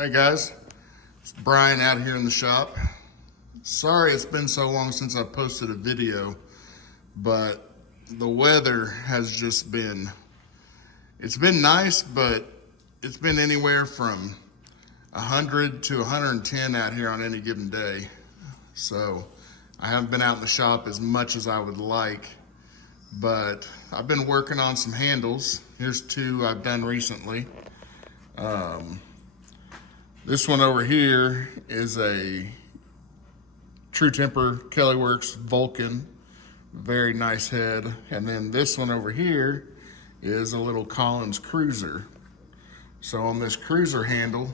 Hey guys, it's Brian out here in the shop. Sorry it's been so long since I posted a video, but the weather has just been, it's been nice, but it's been anywhere from 100 to 110 out here on any given day. So I haven't been out in the shop as much as I would like, but I've been working on some handles. Here's two I've done recently. This one over here is a True Temper Kelly Works Vulcan, very nice head. And then this one over here is a little Collins Cruiser. So on this cruiser handle,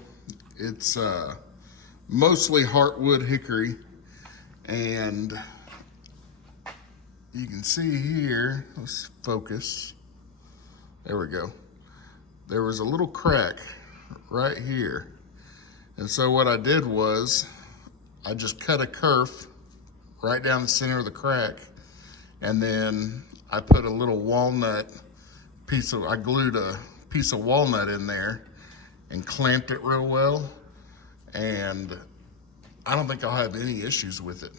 it's mostly heartwood hickory, and you can see here, let's focus, there we go. There was a little crack right here. And so what I did was I just cut a kerf right down the center of the crack, and then I put a little walnut I glued a piece of walnut in there and clamped it real well, and I don't think I'll have any issues with it.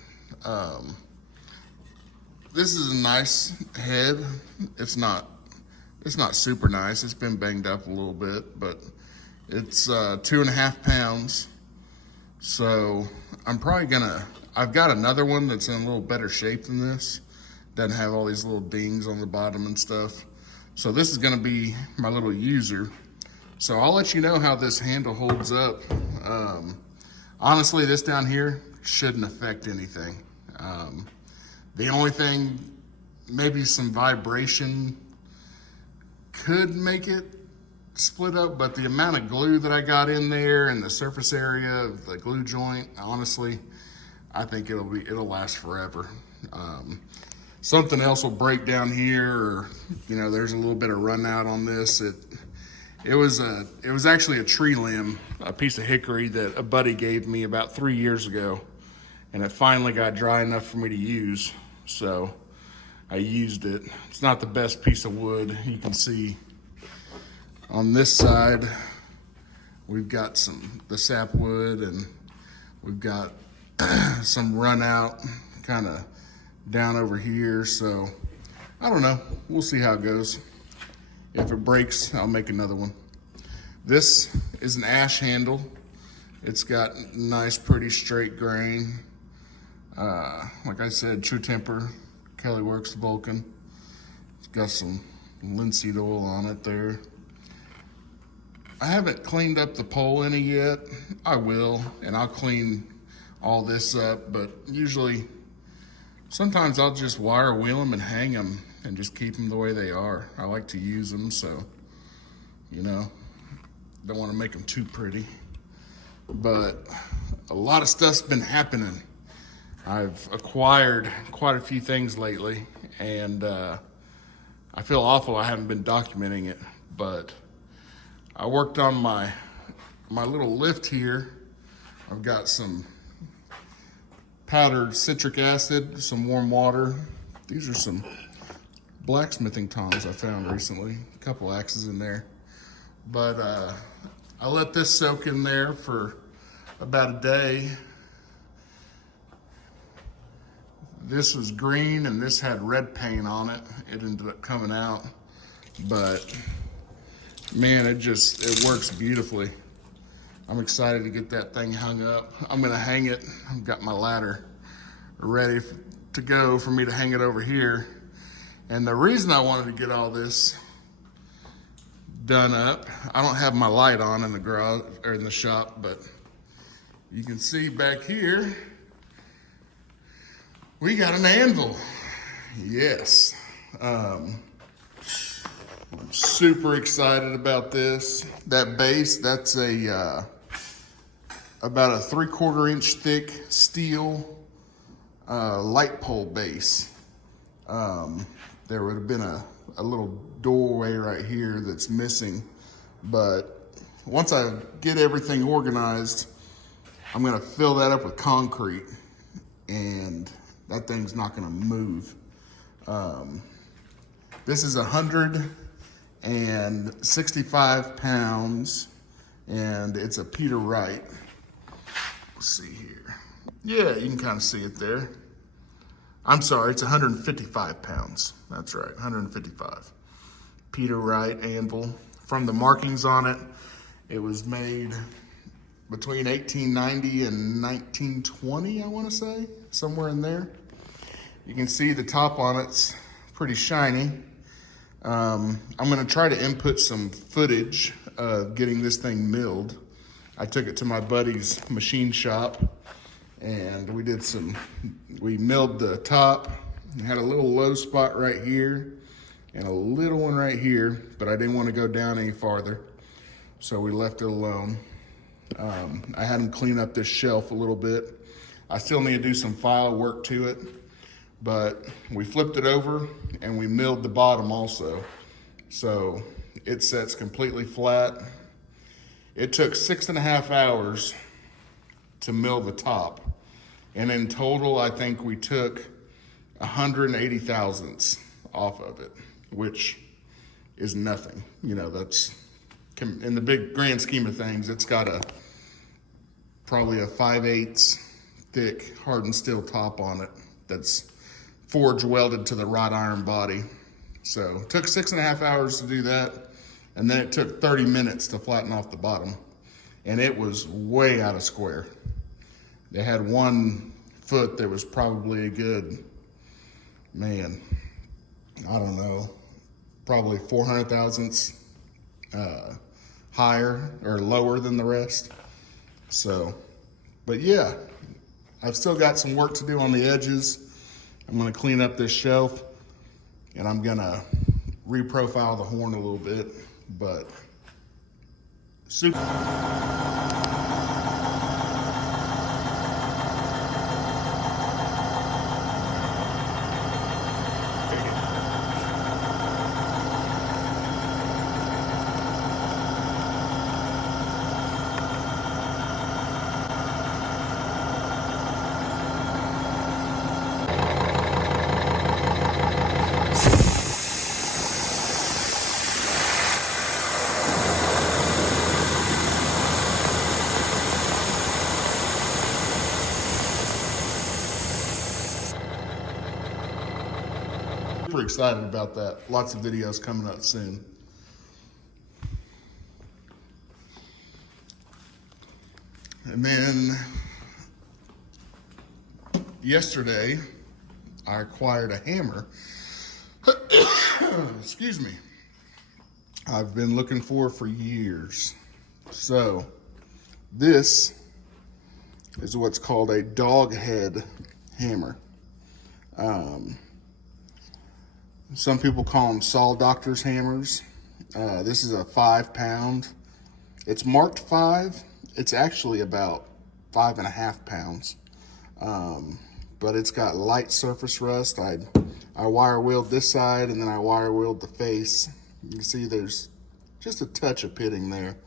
This is a nice head. It's not super nice. It's been banged up a little bit, but it's 2.5 pounds. So I'm probably I've got another one that's in a little better shape than this. Doesn't have all these little dings on the bottom and stuff. So this is gonna be my little user. So I'll let you know how this handle holds up. Honestly, this down here shouldn't affect anything. The only thing, maybe some vibration could make it split up, but the amount of glue that I got in there and the surface area of the glue joint, honestly, I think it'll last forever. Something else will break down here, or there's a little bit of run out on this. It was actually a tree limb, a piece of hickory that a buddy gave me about 3 years ago, and it finally got dry enough for me to use, so I used it. It's not the best piece of wood. You can see on this side, we've got the sapwood, and we've got some run out kind of down over here. So I don't know, we'll see how it goes. If it breaks, I'll make another one. This is an ash handle. It's got nice, pretty straight grain. Like I said, True Temper, Kelly Works Vulcan. It's got some linseed oil on it there. I haven't cleaned up the pole any yet. I will, and I'll clean all this up, but usually, sometimes I'll just wire wheel them and hang them and just keep them the way they are. I like to use them, so, don't want to make them too pretty. But a lot of stuff's been happening. I've acquired quite a few things lately, and I feel awful I haven't been documenting it, but I worked on my little lift here. I've got some powdered citric acid, some warm water. These are some blacksmithing tongs I found recently, a couple axes in there. But I let this soak in there for about a day. This was green and this had red paint on it. It ended up coming out, but man, it works beautifully. I'm excited to get that thing hung up. I'm gonna hang it. I've got my ladder ready to go for me to hang it over here. And the reason I wanted to get all this done up, I don't have my light on in the garage or in the shop, but you can see back here, we got an anvil. Yes. I'm super excited about this. That base, that's about a 3/4 inch thick steel light pole base. There would have been a little doorway right here that's missing, but once I get everything organized, I'm gonna fill that up with concrete, and that thing's not gonna move. This is 165 pounds and it's a Peter Wright. Let's see here. Yeah, you can kind of see it there. I'm sorry, it's 155 pounds. That's right, 155. Peter Wright Anvil. From the markings on it, it was made between 1890 and 1920, I want to say, somewhere in there. You can see the top on it's pretty shiny. I'm going to try to input some footage of getting this thing milled. I took it to my buddy's machine shop, and we milled the top. It had a little low spot right here and a little one right here, but I didn't want to go down any farther, so we left it alone. I had him clean up this shelf a little bit. I still need to do some file work to it, but we flipped it over and we milled the bottom also. So it sets completely flat. It took 6.5 hours to mill the top. And in total, I think we took 180 thousandths off of it, which is nothing. You know, that's, in the big grand scheme of things, it's got probably a 5/8 thick hardened steel top on it that's forge welded to the wrought iron body. So it took 6.5 hours to do that, and then it took 30 minutes to flatten off the bottom, and it was way out of square. They had one foot that was probably a good, man, I don't know, probably 400 thousandths higher or lower than the rest. So, but yeah, I've still got some work to do on the edges. I'm gonna clean up this shelf, and I'm gonna reprofile the horn a little bit, but super. Super excited about that. Lots of videos coming up soon. And then yesterday, I acquired a hammer. Excuse me. I've been looking for years. So this is what's called a dog head hammer. Some people call them saw doctor's hammers. This is a 5 pound. It's marked 5. It's actually about 5.5 pounds. But it's got light surface rust. I wire wheeled this side, and then I wire wheeled the face. You can see there's just a touch of pitting there.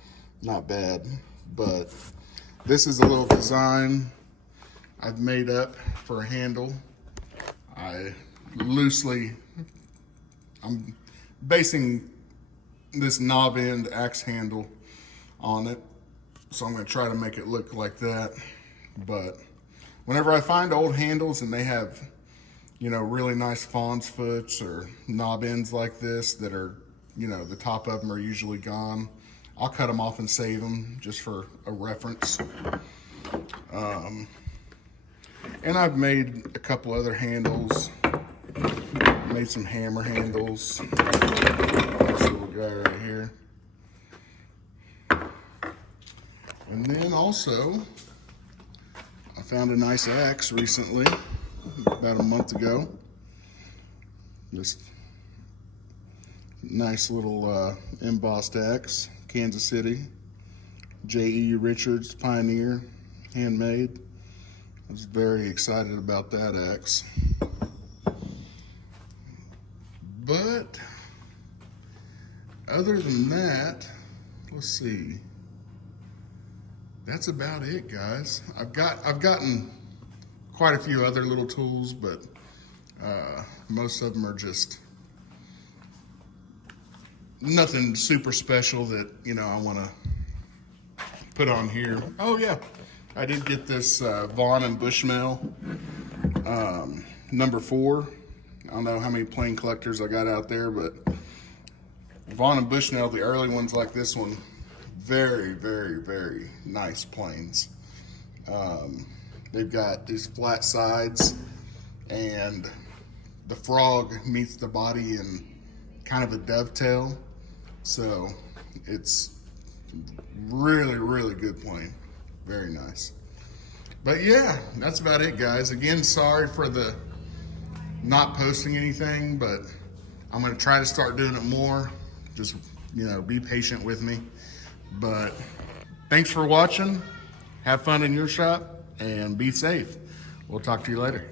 Not bad, but this is a little design I've made up for a handle. I'm basing this knob end axe handle on it, so I'm going to try to make it look like that. But whenever I find old handles and they have, you know, really nice fawn's foots or knob ends like this that are, you know, the top of them are usually gone, I'll cut them off and save them just for a reference. And I've made a couple other handles. Made some hammer handles. This little guy right here. And then also, I found a nice axe recently, about a month ago. This nice little embossed axe, Kansas City, J.E. Richards Pioneer, handmade. I was very excited about that axe. But other than that, let's see. That's about it, guys. I've gotten quite a few other little tools, but most of them are just nothing super special that, you know, I want to put on here. Oh yeah, I did get this Vaughn and Bushnell number 4. I don't know how many plane collectors I got out there, but Vaughn and Bushnell, the early ones like this one, very, very, very nice planes. They've got these flat sides, and the frog meets the body in kind of a dovetail. So it's really, really good plane. Very nice. But yeah, that's about it, guys. Again, sorry for the not posting anything, but I'm going to try to start doing it more. Just, be patient with me. But thanks for watching. Have fun in your shop and be safe. We'll talk to you later.